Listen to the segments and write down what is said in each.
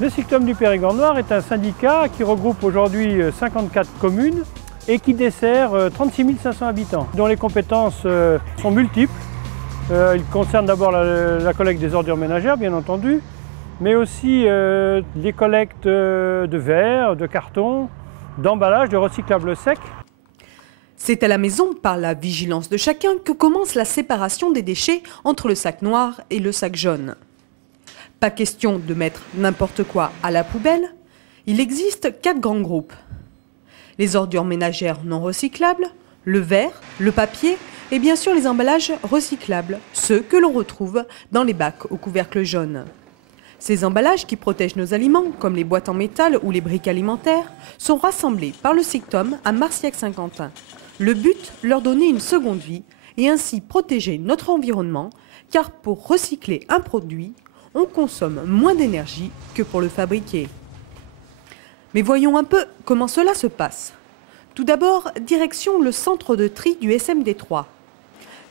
Le Sictom du Périgord noir est un syndicat qui regroupe aujourd'hui 54 communes et qui dessert 36 500 habitants, dont les compétences sont multiples. Il concerne d'abord la collecte des ordures ménagères, bien entendu, mais aussi les collectes de verre, de carton, d'emballage, de recyclables secs. C'est à la maison, par la vigilance de chacun, que commence la séparation des déchets entre le sac noir et le sac jaune. Pas question de mettre n'importe quoi à la poubelle. Il existe 4 grands groupes. Les ordures ménagères non recyclables, le verre, le papier et bien sûr les emballages recyclables, ceux que l'on retrouve dans les bacs au couvercle jaune. Ces emballages qui protègent nos aliments, comme les boîtes en métal ou les briques alimentaires, sont rassemblés par le Sictom à Marcillac-Saint-Quentin. Le but, leur donner une seconde vie et ainsi protéger notre environnement, car pour recycler un produit, on consomme moins d'énergie que pour le fabriquer. Mais voyons un peu comment cela se passe. Tout d'abord, direction le centre de tri du SMD3.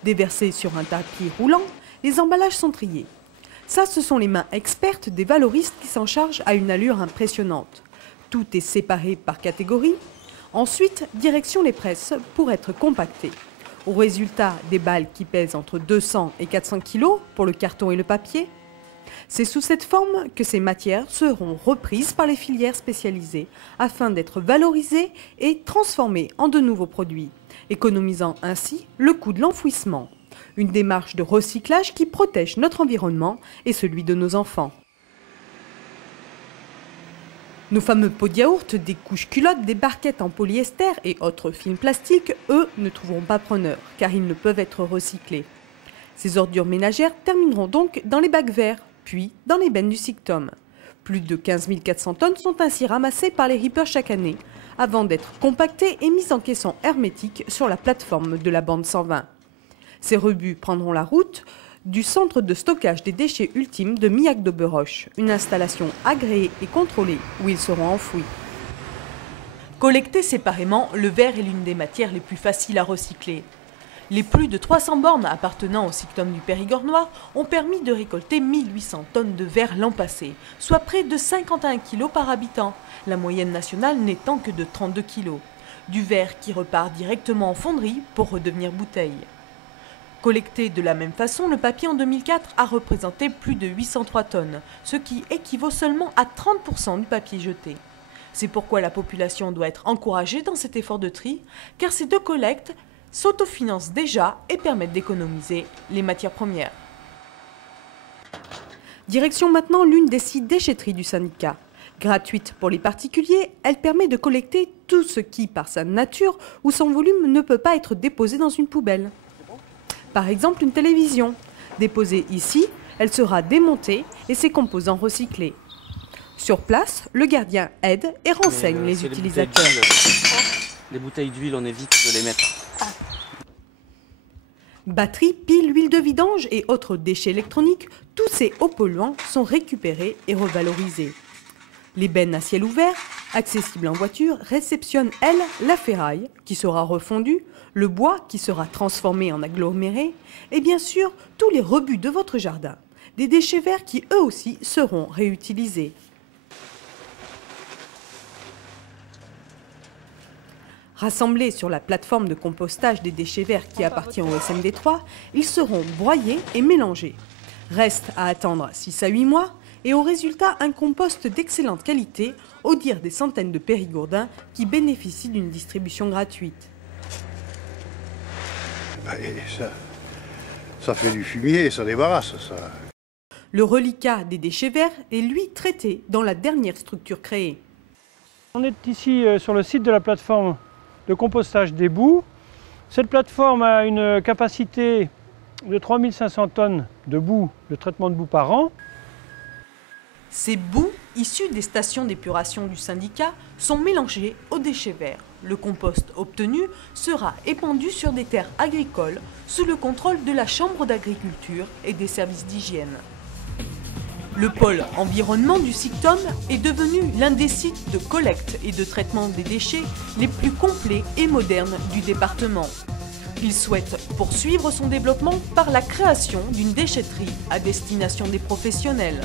Déversés sur un tapis roulant, les emballages sont triés. Ça, ce sont les mains expertes des valoristes qui s'en chargent à une allure impressionnante. Tout est séparé par catégorie. Ensuite, direction les presses pour être compacté. Au résultat, des balles qui pèsent entre 200 et 400 kg pour le carton et le papier. C'est sous cette forme que ces matières seront reprises par les filières spécialisées afin d'être valorisées et transformées en de nouveaux produits, économisant ainsi le coût de l'enfouissement. Une démarche de recyclage qui protège notre environnement et celui de nos enfants. Nos fameux pots de yaourt, des couches culottes, des barquettes en polyester et autres films plastiques, eux, ne trouveront pas preneur, car ils ne peuvent être recyclés. Ces ordures ménagères termineront donc dans les bacs verts, puis dans les bennes du Sictom. Plus de 15 400 tonnes sont ainsi ramassées par les rippers chaque année, avant d'être compactées et mises en caisson hermétique sur la plateforme de la bande 120. Ces rebuts prendront la route du centre de stockage des déchets ultimes de Millac-d'Auberoche, une installation agréée et contrôlée où ils seront enfouis. Collecté séparément, le verre est l'une des matières les plus faciles à recycler. Les plus de 300 bornes appartenant au Sictom du Périgord noir ont permis de récolter 1800 tonnes de verre l'an passé, soit près de 51 kg par habitant, la moyenne nationale n'étant que de 32 kg. Du verre qui repart directement en fonderie pour redevenir bouteille. Collecté de la même façon, le papier en 2004 a représenté plus de 803 tonnes, ce qui équivaut seulement à 30% du papier jeté. C'est pourquoi la population doit être encouragée dans cet effort de tri, car ces 2 collectes s'autofinancent déjà et permettent d'économiser les matières premières. Direction maintenant l'une des 6 déchetteries du syndicat. Gratuite pour les particuliers, elle permet de collecter tout ce qui, par sa nature ou son volume, ne peut pas être déposé dans une poubelle. Par exemple, une télévision. Déposée ici, elle sera démontée et ses composants recyclés. Sur place, le gardien aide et renseigne les utilisateurs. Les bouteilles d'huile, on évite de les mettre. Batteries, piles, huile de vidange et autres déchets électroniques, tous ces hauts polluants sont récupérés et revalorisés. Les bennes à ciel ouvert, accessibles en voiture, réceptionnent, elles, la ferraille qui sera refondue, le bois qui sera transformé en aggloméré et bien sûr tous les rebuts de votre jardin. Des déchets verts qui eux aussi seront réutilisés. Rassemblés sur la plateforme de compostage des déchets verts qui appartient au SMD3, ils seront broyés et mélangés. Reste à attendre 6 à 8 mois et au résultat un compost d'excellente qualité au dire des centaines de Périgourdins qui bénéficient d'une distribution gratuite. Et ça fait du fumier et ça débarrasse, ça. Le reliquat des déchets verts est lui traité dans la dernière structure créée. On est ici sur le site de la plateforme de compostage des boues. Cette plateforme a une capacité de 3500 tonnes de boue, de traitement de boue par an. Ces boues, issues des stations d'épuration du syndicat, sont mélangées aux déchets verts. Le compost obtenu sera épandu sur des terres agricoles sous le contrôle de la Chambre d'agriculture et des services d'hygiène. Le pôle environnement du Sictom est devenu l'un des sites de collecte et de traitement des déchets les plus complets et modernes du département. Il souhaite poursuivre son développement par la création d'une déchetterie à destination des professionnels.